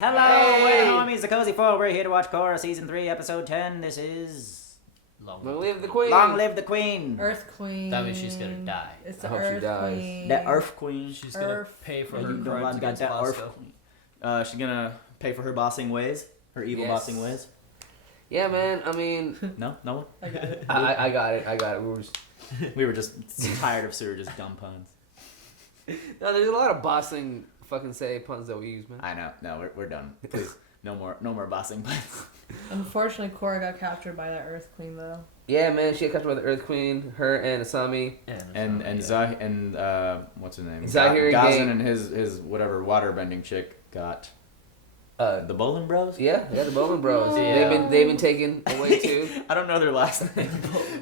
Hello, Hey! homies, the Cozy Four. We're here to watch Korra Season 3, Episode 10. This is... Long live the Queen! Long live the Queen! Earth Queen. That means she's gonna die. It's the I hope she Earth dies. Queen. The Earth Queen. She's gonna pay for her You know I crimes got against that Earth Bosco. Queen. She's gonna pay for her bossing ways. Her evil Yes. bossing ways. Yeah, man. I mean, No? No one? I got it. I got it. I got it. We were just tired of Sue just dumb puns. No, there's a lot of bossing fucking say puns that we use, man. I know. No, we're done. Please. No more bossing puns. Unfortunately, Korra got captured by that Earth Queen, though. Yeah, man. She got captured by the Earth Queen. Her and Asami. What's her name? Zahiri Gazan gang. and his whatever waterbending chick got the Bolin Bros. Yeah, the Bowman Bros. Yeah. They've been taken away too. I don't know their last name.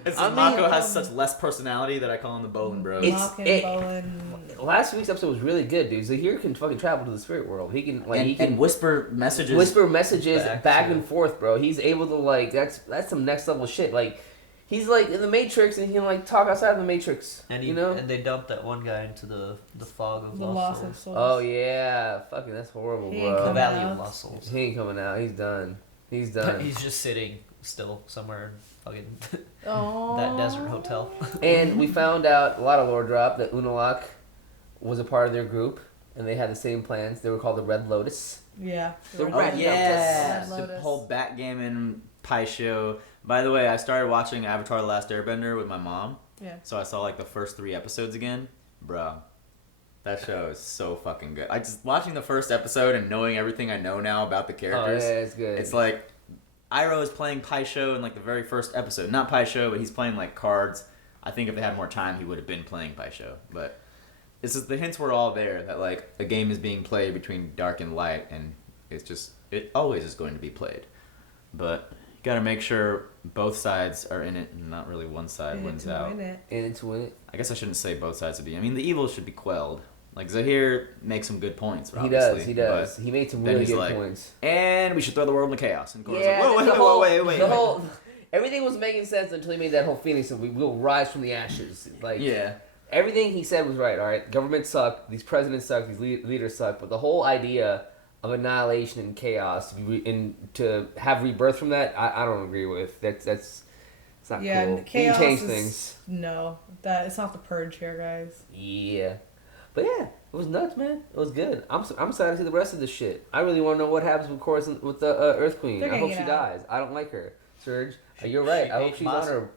It's I mean, Mako has such less personality that I call him the Bolin Bros. Last week's episode was really good, dude. Zahir can fucking travel to the spirit world. He can and whisper messages. whisper messages back to- and forth, bro. He's able to that's some next level shit. Like he's like in the Matrix and he can talk outside of the Matrix. And you know? and they dumped that one guy into the fog of The lost loss of souls. souls. Oh yeah, fucking that's horrible, He bro. ain't The coming Valley out. of Lost Souls. He ain't coming out. He's done. He's done. He's just sitting still somewhere in fucking Aww. that desert hotel. And we found out a lot of lore drop that Unalak was a part of their group, and they had the same plans. They were called the Red Lotus. Yeah. The Red Oh Red yeah, Red the Lotus. whole backgammon pie show. By the way, I started watching Avatar: The Last Airbender with my mom. Yeah. So I saw like the first 3 episodes again, bro. That show is so fucking good. I just watching the first episode and knowing everything I know now about the Oh characters. yeah, it's good. It's like Iroh is playing Pai Sho in like the very first episode. Not Pai Sho, but he's playing like cards. I think if they had more time, he would have been playing Pai Sho. But this is the hints were all there that like a game is being played between dark and light, and it always is going to be played. But you got to make sure both sides are in it, and not really one side wins out. and it's win it. I guess I shouldn't say both sides would be. I mean, the evil should be quelled. Like Zahir makes some good points. He Obviously, does. but He made some then really he's good like, points. And we should throw the world into chaos. And Korra's Yeah, like, the whoa, whole, wait. the whole everything was making sense until he made that whole Phoenix and we will rise from the ashes. Like Yeah. everything he said was right. All right, government suck. These presidents suck. These leaders suck. But the whole idea of annihilation and chaos to have rebirth from that, I don't agree with. That's it's not cool. Chaos We can change is, things. No, it's not the purge here, guys. Yeah, but yeah, it was nuts, man. It was good. I'm excited to see the rest of this shit. I really want to know what happens with Korra with the Earth Queen. They're I hope gonna she get out. dies. I don't like her, Serge. You're right. she I hope ate she's Bosco. on her.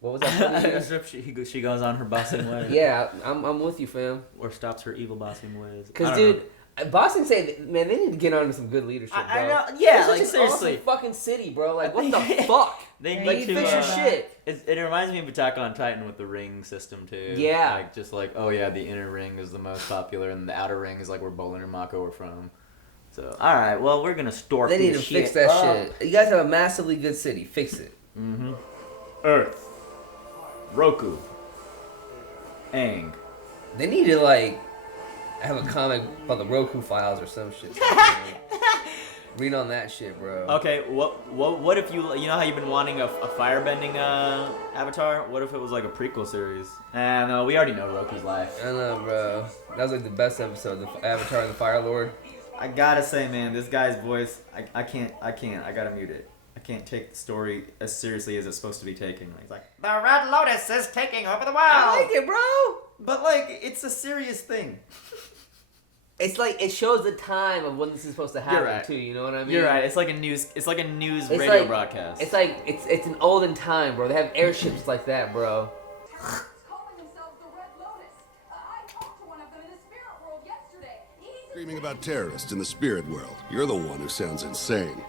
What was that? she goes on her bossing way. Yeah, I'm with you, fam. Or stops her evil bossing ways. Because, I don't dude, Boston say, man, they need to get on to some good leadership, bro. I know. Yeah, It's like such an seriously. awesome fucking city, bro. Like, what the fuck? They Yeah, need you to Fix your uh, shit. It reminds me of Attack on Titan with the ring system too. Yeah. Like just like, oh yeah, the inner ring is the most popular and the outer ring is like where Bolin and Mako are from. So alright, well we're gonna stork They need to this fix shit that up. shit. You guys have a massively good city. Fix it. Mm-hmm. Earth. Roku. Aang. They need to, like, have a comic about the Roku files or some shit. Read on that shit, bro. Okay, what if you know how you've been wanting a firebending avatar? What if it was like a prequel series? No, we already know Roku's life. I know, bro. That was like the best episode, the Avatar and the Fire Lord. I gotta say, man, this guy's voice, I can't, I gotta mute it. I can't take the story as seriously as it's supposed to be taken. He's like, the Red Lotus is taking over the world! I like it, bro. But like, it's a serious thing. It's like it shows the time of when this is supposed to happen right. too. You know what I mean? You're right. It's like a news It's radio like- broadcast. It's like it's an olden time, bro. They have airships like that, bro. calling themselves the Red Lotus. I talked to one of them in the spirit world yesterday. He's Screaming about terrorists in the spirit world. You're the one who sounds insane.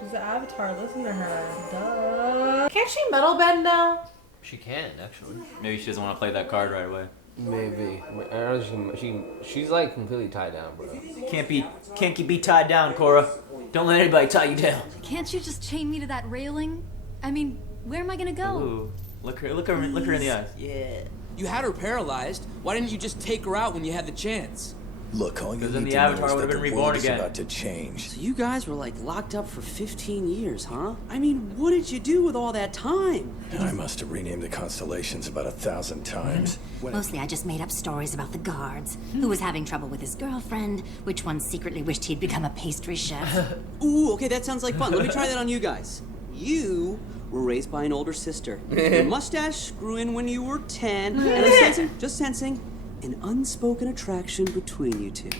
She's the Avatar. Listen to her. Duh. Can't she metal bend now? She can actually. Maybe she doesn't want to play that card right away. Maybe. I don't know, she's like completely tied down, bro. Can't be tied down, Korra. Don't let anybody tie you down. Can't you just chain me to that railing? I mean, where am I gonna go? Ooh, look her in the eyes. Yeah. You had her paralyzed. Why didn't you just take her out when you had the chance? Look, all you Because need then the to know Avatar is would've that been the reborn world is again. about to change. So you guys were like locked up for 15 years, huh? I mean, what did you do with all that time? I must have renamed the constellations about 1,000 times. Mostly I just made up stories about the guards, who was having trouble with his girlfriend, which one secretly wished he'd become a pastry chef. Ooh, okay, that sounds like fun. Let me try that on you guys. You were raised by an older sister. Your mustache grew in when you were 10, and I'm sensing, an unspoken attraction between you two.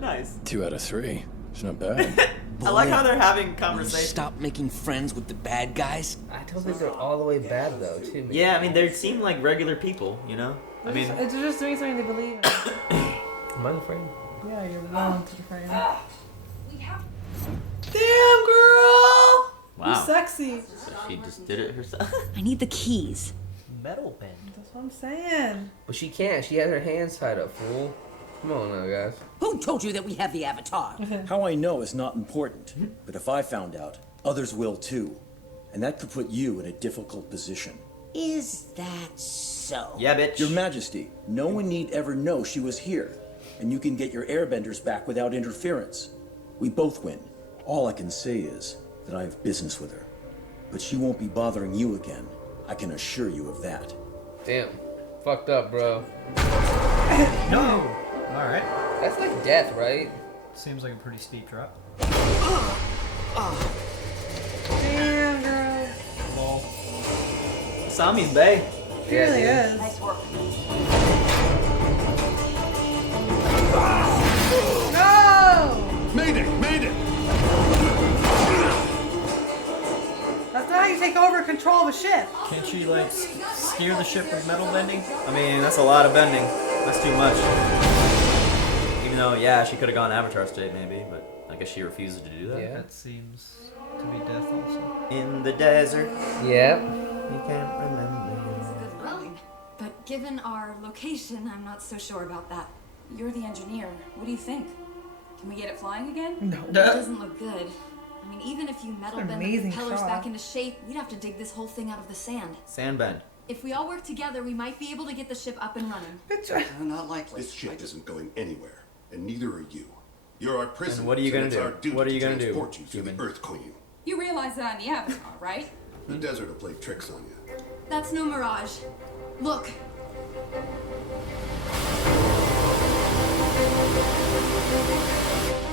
Nice. 2 out of 3. It's not bad. I like how they're having You conversations. stop making friends with the bad guys. I don't think they're all the way bad though, too. Man. Yeah, I mean, they seem like regular people, you know? I mean, It's just doing something they believe in. Am I afraid? Yeah, you're the one to afraid. We have Damn, girl! wow. You're sexy. So she just did it herself. I need the keys. Metal bend. That's what I'm saying. But she can't. She has her hands tied up, fool. Come on now, guys. Who told you that we have the Avatar? How I know is not important, but if I found out, others will too. And that could put you in a difficult position. Is that so? Yeah, bitch. Your Majesty, no one need ever know she was here, and you can get your airbenders back without interference. We both win. All I can say is that I have business with her, but she won't be bothering you again. I can assure you of that. Damn. Fucked up, bro. No! Alright. That's like death, right? Seems like a pretty steep drop. Damn, girl. Lol. Sami's bae. She really is. nice work. No! Made it! Made it! That's not how you take over control of a ship. Can't she, like, steer the ship with metal bending? I mean, that's a lot of bending. That's too much. Even though, yeah, she could have gone Avatar state maybe, but I guess she refused to do that. Yeah. That seems to be death also. In the desert, Yeah. you can't remember. Well, but given our location, I'm not so sure about that. You're the engineer. What do you think? Can we get it flying again? No. It doesn't look good. I mean, even if you metal An bend the amazing propellers shot. back into shape, we'd have to dig this whole thing out of the sand. Sandbend. If we all work together, we might be able to get the ship up and running. Not likely. This ship isn't going anywhere, and neither are you. You're our prisoners. And what are you gonna it's do? Our duty What are you to gonna do, transport you to human? the Earth Queen. You realize that in the Avatar, right? The desert will play tricks on you. That's no mirage. Look.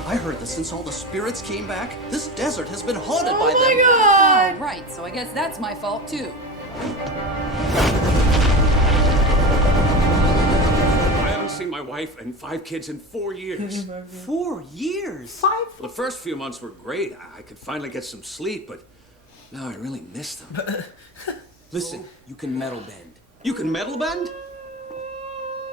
I heard that since all the spirits came back, this desert has been haunted Oh by my them. god! Oh, right. So I guess that's my fault, too. I haven't seen my wife and 5 kids in 4 years. 4 years? Well, the first few months were great. I could finally get some sleep, but now I really miss them. Listen, you can metal bend. You can metal bend?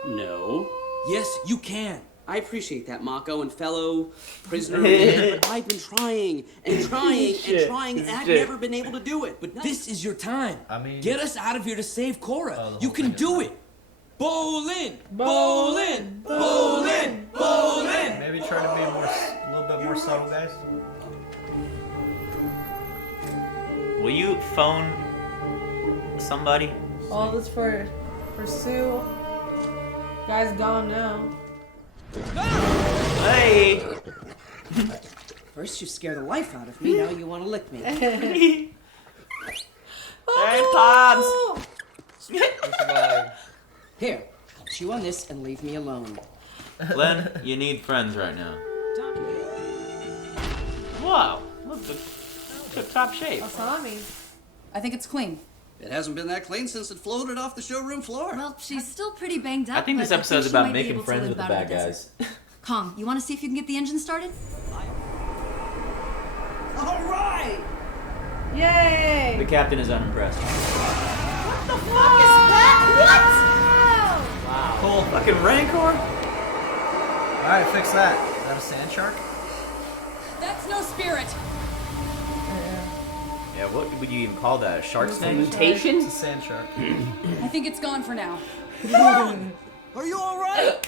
No. Yes, you can. I appreciate that, Mako and fellow prisoner. But I've been trying and trying and trying, and I've never been able to do it. But this is your time. I mean- Get us out of here to save Korra. Oh, the You whole can thing do is- it. Bolin! Bolin! Bolin! Bolin! Maybe try to be a little bit more subtle, guys. Will you phone somebody? All this for Sue. Guy's gone now. Hey! First you scare the life out of me, now you want to lick me. Hey, Pops! Here, I'll chew on this and leave me alone. Len, you need friends right now. Wow, look, good top shape. Asami. I think it's clean. It hasn't been that clean since it floated off the showroom floor. Well, she's still pretty banged up. I think this but episode's she about might be making able to friends live with the out in bad desert. guys. Kong, you want to see if you can get the engine started? All right! Yay! The captain is unimpressed. What the fuck is that? Wow. Cool. Fucking Rancor? Alright, fix that. Is that a sand shark? That's no spirit. Yeah, what would you even call that? A shark snake? Mutation? It's a sand shark. I think it's gone for now. Are you all right?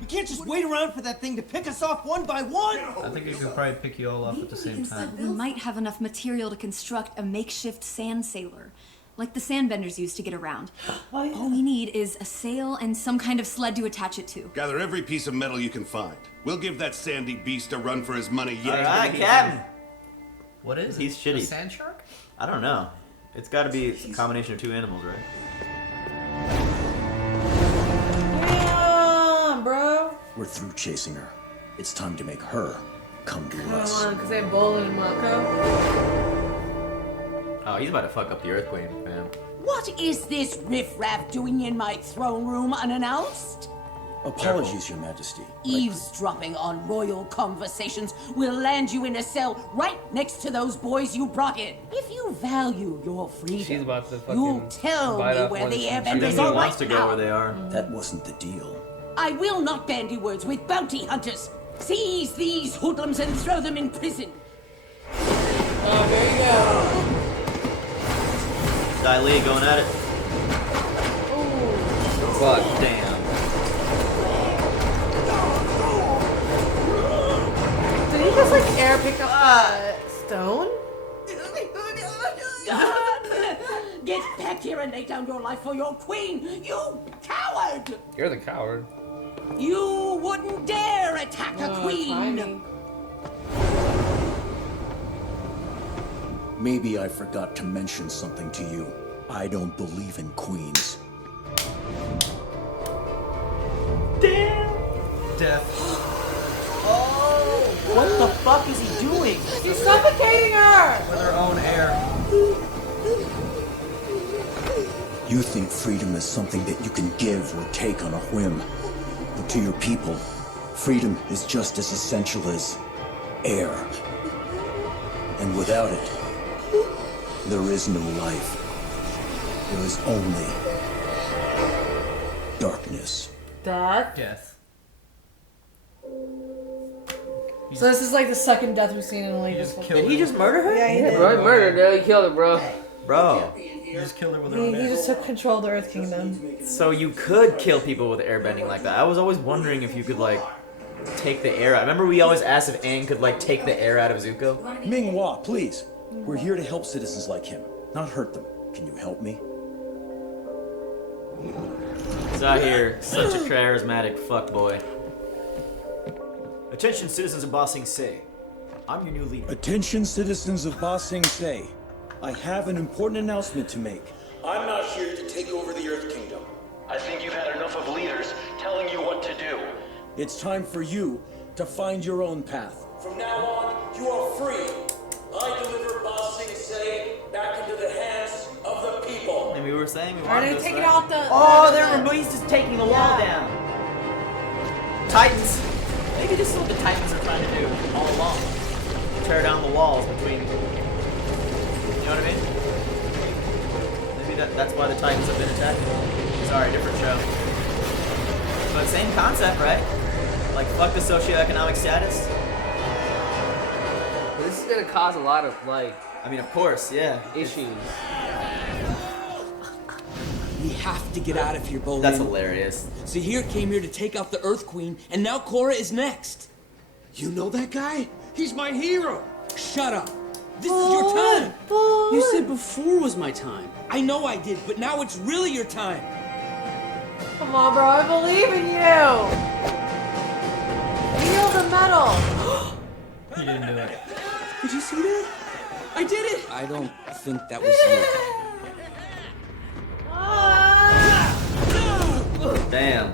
We can't just wait around for that thing to pick us off one by one. I think it could probably pick you all up at the same time. We might have enough material to construct a makeshift sand sailor. like the sandbenders used to get around. Oh, yeah. All we need is a sail and some kind of sled to attach it to. Gather every piece of metal you can find. We'll give that sandy beast a run for his money yet. Alright, Captain. What is He's it? shitty. A sand shark? I don't know. It's got to be a combination of two animals, right? Yeah, bro. We're through chasing her. It's time to make her come to Come us. on, because they have Bolin and Mako. Oh, he's about to fuck up the Earth Queen, fam. What is this riffraff doing in my throne room unannounced? Apologies, Your Majesty. Eavesdropping on royal conversations will land you in a cell right next to those boys you brought in. If you value your freedom, She's about to you'll fucking tell bite me off where one the sheep. airbenders He are wants right to go now. where they are. That wasn't the deal. I will not bandy words with bounty hunters. Seize these hoodlums and throw them in prison. Oh, there you go. Dai Li going at it. Fuck. Damn. Did he just like air pick up stone? Get back here and lay down your life for your queen, you coward! You're the coward. You wouldn't dare attack a queen! Timing. Maybe I forgot to mention something to you. I don't believe in queens. Damn. Death. What the fuck is he doing? He's suffocating her! With her own air. You think freedom is something that you can give or take on a whim. But to your people, freedom is just as essential as air. And without it, there is no life. There is only darkness. Death. So this is like the second death we've seen in a He just Lakers. killed Did he her. just murder her? Yeah, he did. Bro, he murdered her. He killed her, bro. Bro. He just killed her with her He own air. just took control of the Earth Kingdom. So you could kill people with airbending like that. I was always wondering if you could like take the air out. Remember we always asked if Aang could like take the air out of Zuko? Ming Hua, please. We're here to help citizens like him, not hurt them. Can you help me? He's out here, such a charismatic fuckboy. Attention citizens of Ba Sing Se. I'm your new leader. Attention, citizens of Ba Sing Se. I have an important announcement to make. I'm not here to take over the Earth Kingdom. I think you've had enough of leaders telling you what to do. It's time for you to find your own path. From now on, you are free. I deliver Ba Sing Se back into the hands of the people. And we were saying we Are wanted they this, taking right? off the? Oh, he's just taking the wall Yeah. down. Titans. Maybe this is what the Titans are trying to do all along. Tear down the walls between. You know what I mean? Maybe that's why the Titans have been attacked. Sorry, different show. But same concept, right? Like fuck the socioeconomic status. This is gonna cause a lot of, like, I mean, of course, yeah. issues. We have to get out of here, Bolin. That's hilarious. Zahir came here to take out the Earth Queen, and now Korra is next. You know that guy? He's my hero. Shut up. This is your time. You said before was my time. I know I did, but now it's really your time. Come on, bro. I believe in you. Feel the metal. He didn't do it. Did you see that? I did it. I don't think that was you. Damn.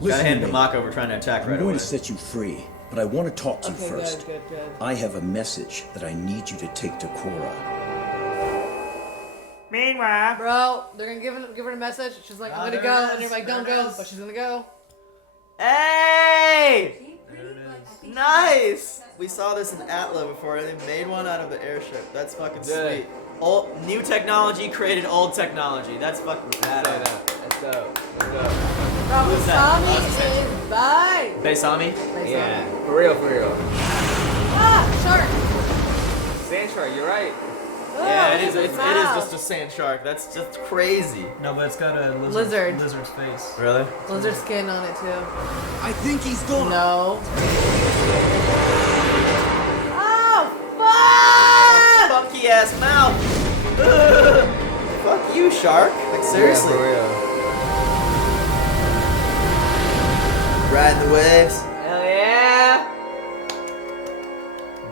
Listen Gotta hand to to me. Mako for trying to attack I'm right going away. to set you free, but I want to talk to you Okay, first. good. I have a message that I need you to take to Korra. Meanwhile, bro, they're gonna give her a message. She's like, I'm gonna go, and you're like, don't go, but she's gonna go. Hey! Nice! We saw this in Atla before. They made one out of the airship. That's fucking sweet. Old, new technology created old technology. That's fucking badass. That's dope. That's dope. Who's that? Basami is bye. Baisami? Yeah, for real, for real. Ah, shark. Sand shark, you're right. Yeah, it is. look at It is his mouth. just a sand shark. That's just crazy. No, but it's got a Lizard. lizard's face. Really? Lizard skin on it too. I think he's gone. No. Oh, fuck! Funky ass mouth. Ugh. Fuck you, shark? Like seriously? Riding the waves. Hell yeah!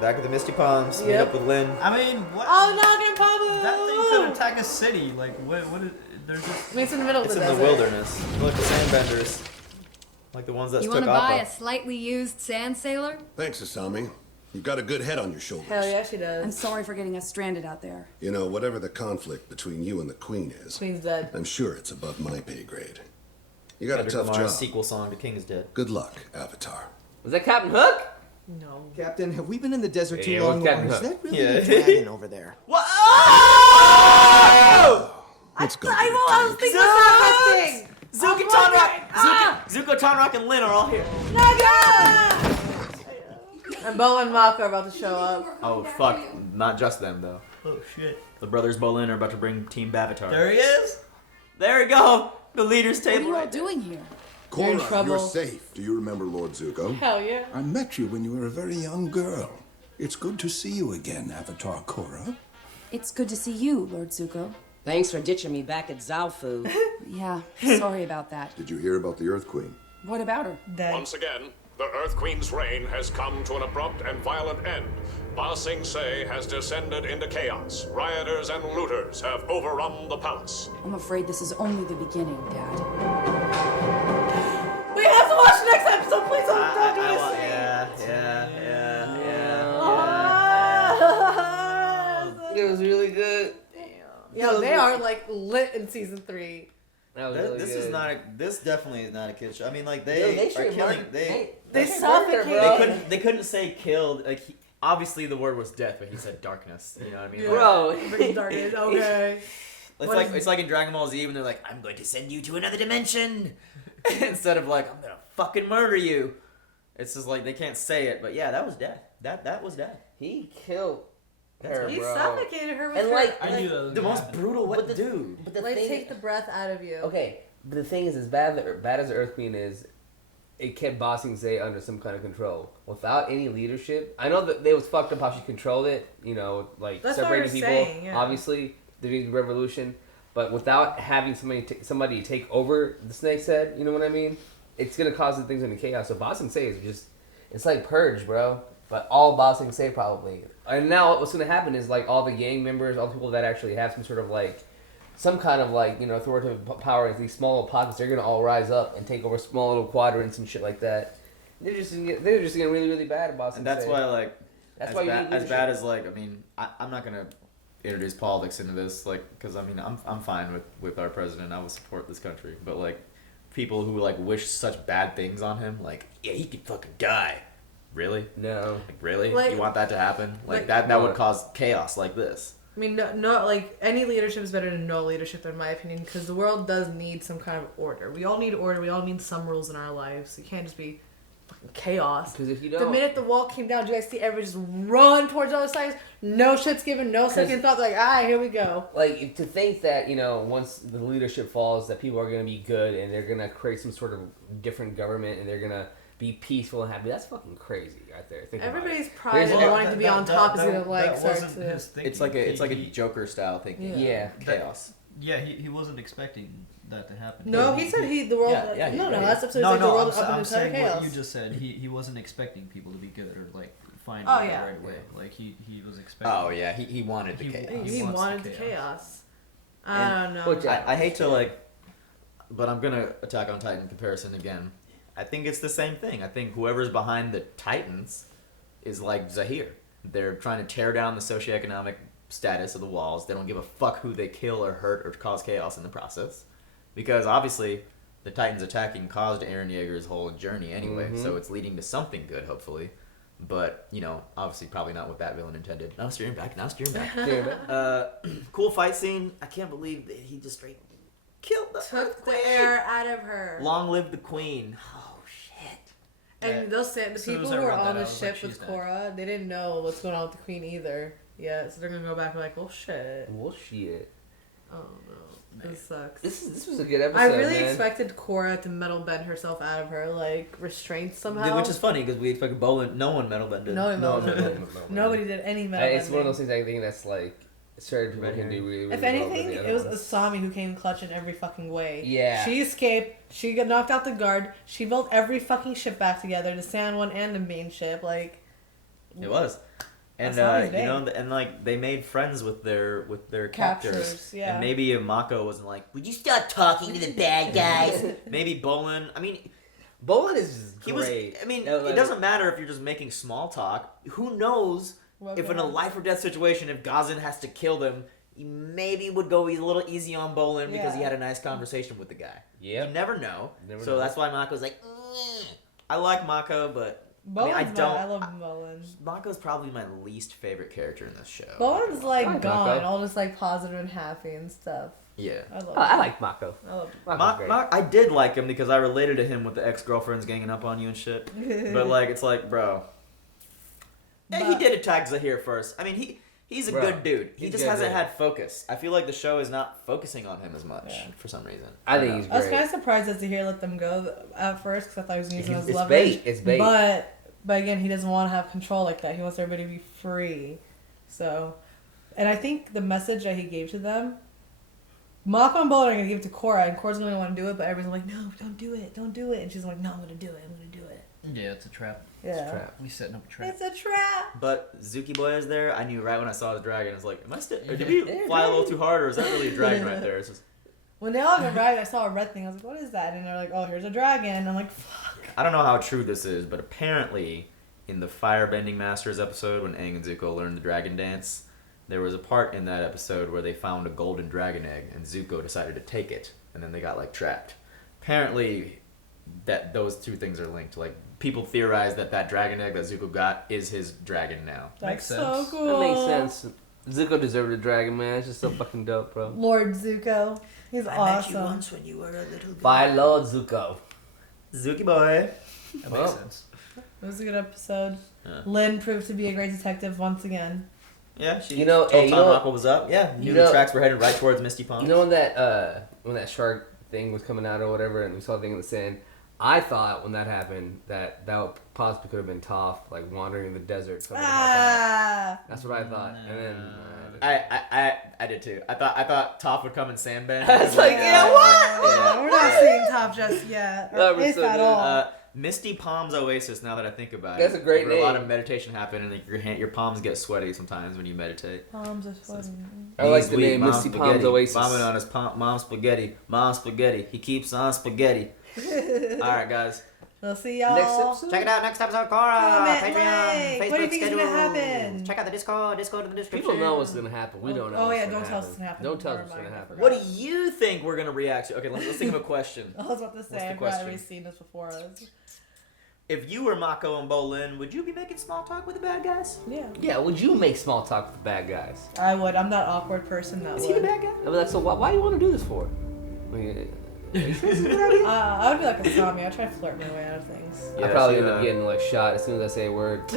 Back at the Misty Palms. Meet Yep. up with Lynn. I mean, what? Oh no, get Pablo! That thing could attack a city. Like, what is... There's just... I mean, it's in the middle of It's the in desert. the wilderness. Look, the sandbenders. Like the ones that You took want to buy Appa. a slightly used sand sailor? Thanks, Asami. You've got a good head on your shoulders. Hell yeah, she does. I'm sorry for getting us stranded out there. You know, whatever the conflict between you and the Queen is, Queen's dead. I'm sure it's above my pay grade. You got a Kendrick tough Lamar's job. sequel song to King is Dead. Good luck, Avatar. Was that Captain Hook? No. Captain, have we been in the desert too Yeah, long? Captain Or is Hook. that really Yeah. a dragon over there? What? Let's go. I was thinking the same thing. Zuko, I'm Tonrock, Zuko, Tonrock, and Lynn are all here. Naga! And Bo and Mako are about to show up. Oh fuck! Not just them though. Oh shit. The brothers Bolin are about to bring Team Bavatar. There he is. There we go. The leaders What are table. you all right there. doing here? You're in Korra, trouble. you're safe. Do you remember Lord Zuko? Hell yeah. I met you when you were a very young girl. It's good to see you again, Avatar Korra. It's good to see you, Lord Zuko. Thanks for ditching me back at Zaofu. Yeah, sorry about that. Did you hear about the Earth Queen? What about her? Dead. Once again, the Earth Queen's reign has come to an abrupt and violent end. Ba Sing Se has descended into chaos. Rioters and looters have overrun the palace. I'm afraid this is only the beginning, Dad. We have to watch the next episode, please don't do this. It was really good. Yo, they are like lit in season 3. That was really This good. is not. This definitely is not a kid show. I mean, like Yo, they are straight killing. murdered- They straight murdered her, suffocated. They couldn't say killed. Like obviously the word was death, but he said darkness. You know what I mean? Yeah. Bro. Brings darkness, okay. It's like in Dragon Ball Z when they're like, I'm going to send you to another dimension, instead of like, I'm gonna fucking murder you. It's just like they can't say it, but yeah, that was death. That was death. He killed her, He bro. suffocated her with And her. like, I knew that was The gonna most happen. brutal But the- dude. But the Like, thing, take the breath out of you. okay, but the thing is, as bad as the Earth Queen is, it kept Ba Sing Se under some kind of control. Without any leadership, I know that it was fucked up how she controlled it. You know, like That's what separating we're people. saying, yeah. Obviously, there needs to be revolution, but without having somebody take over the Snake's head, you know what I mean? It's gonna cause the things into chaos. So Ba Sing Se is just, it's like Purge, bro. But all Ba Sing Se probably. And now what's gonna happen is like all the gang members, all the people that actually have some sort of like, some kind of like, you know, authoritative power in these small little pockets, they're gonna all rise up and take over small little quadrants and shit like that. They're just gonna get really, really bad at Ba Sing Se. And that's why like That's as, why you bad, need as leadership. bad as like I mean I'm not gonna introduce politics into this like because I mean I'm fine with our president. I would support this country, but like people who like wish such bad things on him, like yeah he could fucking die. Really? No. Like really? Like- You want that to happen? Like like- that would cause chaos like this. I mean, no, like, any leadership is better than no leadership, in my opinion, because the world does need some kind of order. We all need order. We all need some rules in our lives. It can't just be fucking chaos. Because if you The don't, minute the wall came down, do you guys see everybody just run towards the other side? No shit's given, no second thought. Like, here we go. like to think that, you know, once the leadership falls, that people are gonna be good and they're gonna create some sort of different government and they're gonna be peaceful and happy. That's fucking crazy right there. Think about Everybody's it. pride There's and a- wanting to be on top is gonna like that start wasn't to. his thinking. It's like a Joker style thinking. Yeah. Chaos. Yeah, he wasn't expecting that to happen. No, he said the world. Yeah, no, right. that's episode No, the no, world I'm up into saying chaos. what you just said. He wasn't expecting people to be good or like find Oh, it yeah. right away. Like he was expecting. Oh yeah, he wanted the chaos. He wants wanted the the chaos. chaos. I don't know. I hate to like, but I'm gonna Attack on Titan comparison again. I think it's the same thing. I think whoever's behind the Titans is like Zahir. They're trying to tear down the socioeconomic status of the walls. They don't give a fuck who they kill or hurt or cause chaos in the process. Because obviously the Titans attacking caused Eren Yeager's whole journey anyway, so it's leading to something good, hopefully. But, you know, obviously probably not what that villain intended. Now steering back. Cool fight scene. I can't believe that he just straight killed the Took the air out of her. Long live the queen. Oh, shit. And those the As soon people as I who were read that, on the I was like, ship with she's dead. Korra, they didn't know what's going on with the queen either. Yeah, so they're gonna go back and be like, well, shit. Well, shit. Oh no, this sucks. This was a good episode. I really man. expected Korra to metal bend herself out of her like restraints somehow. Which is funny because we expected Bolin. No one metal bended. Nobody did any metal It's one of bending. those things I think that's like certain people can do really, really If well anything, than the it other was ones. Asami who came clutch in every fucking way. Yeah. She escaped. She got knocked out the guard. She built every fucking ship back together, the sand one and the main ship. Like, It was. And Asami's you know, big. and like they made friends with their captors. Captors, yeah. And maybe Mako wasn't like, would you stop talking to the bad guys? Maybe Bolin. I mean, Bolin is he was. great. I mean, No, it doesn't matter if you're just making small talk. Who knows if in a life or death situation, if Gazan has to kill them, he maybe would go a little easy on Bolin because he Yeah. had a nice conversation with the guy. Yeah. You never know. Never So know. that's why Mako's like, I like Mako, but. Bowen's I don't. I love Bowen. Mako's probably my least favorite character in this show. Bowen's like I like gone, Mako. all just like positive and happy and stuff. Yeah. I love. I him. like Mako. I love. Mako's great. I did like him because I related to him with the ex-girlfriends ganging up on you and shit. But like, it's like, bro. Yeah, he did attack Zahir first. I mean, he's a Bro, good dude. He he's just good hasn't dude. had focus. I feel like the show is not focusing on him as much for some reason. I don't think know. he's I was great. kind of surprised that Zahir let them go at first because I thought he was using It's his leverage. bait. It's bait. But again, he doesn't want to have control like that. He wants everybody to be free. So, and I think the message that he gave to them, Mako and Bowen are gonna give it to Korra, and Korra's gonna want to do it, but everyone's like, no, don't do it, and she's like, no, I'm gonna do it. Yeah, it's a trap. Yeah. It's a trap. We setting up a trap. It's a trap. But Zuki Boy is there. I knew right when I saw the dragon. I was like, am I still? Or did we fly a little too hard, or is that really a dragon right there? It's just, When they all got right, I saw a red thing. I was like, what is that? And they're like, oh, here's a dragon. I'm like, fuck. I don't know how true this is, but apparently in the Firebending Masters episode when Aang and Zuko learned the dragon dance, there was a part in that episode where they found a golden dragon egg and Zuko decided to take it, and then they got like trapped. Apparently that those two things are linked. Like people theorize that dragon egg that Zuko got is his dragon now. That's so cool. That makes sense. Zuko deserved a dragon, man. It's just so fucking dope, bro. Lord Zuko. He's awesome. when you were a little By Lord Zuko. Zuki Boy. That makes sense. It was a good episode. Yeah. Lynn proved to be a great detective once again. Yeah, she You know, told hey, you Tom know- Aqua was up. Yeah, knew you the know- tracks were headed right towards Misty Pond. You know when that shark thing was coming out or whatever, and we saw the thing in the sand. I thought when that happened that possibly could have been Toph, like wandering in the desert. Coming to help out. That's what I thought, and then I did too. I thought Toph would come and sandbag. I was like, yeah, what? Yeah, we're not seeing Top just yet. That Or was if so at good. all. Misty Palms Oasis. Now that I think about That's it, a great where a lot name. of meditation happen, and like, your palms get sweaty sometimes when you meditate. Palms are sweaty. I like Knees the weak, name mom Misty spaghetti, Palms Oasis. Vomit on his mom spaghetti. Mom spaghetti. He keeps on spaghetti. All right, guys. We'll see y'all. Next episode? Check it out next episode, Korra. Comment, Patreon, like. Facebook What do you think is gonna schedule. happen? Check out the Discord in the description. People know what's gonna happen. We don't know. Oh, what's yeah, gonna don't tell us happen. what's gonna happen. Don't tell us Never what's gonna mind, I happen. What do you think we're gonna react to? Okay, let's think of a question. I was about to say, the I've question? already seen this before us. If you were Mako and Bolin, would you be making small talk with the bad guys? Yeah. Yeah, would you make small talk with the bad guys? I would. I'm that awkward person that Is would. he the bad guy? I mean, so why do you want to do this for? I mean, I would be like a Sami. I try to flirt my way out of things. I probably end up getting like shot as soon as I say a word.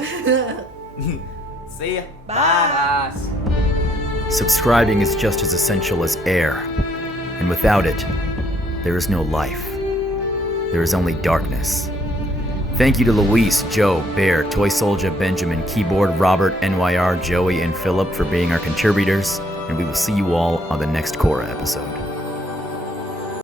See ya. Bye. Bye. Subscribing is just as essential as air, and without it, there is no life. There is only darkness. Thank you to Luis, Joe, Bear, Toy Soldier, Benjamin, Keyboard, Robert, NYR, Joey, and Philip for being our contributors, and we will see you all on the next Korra episode.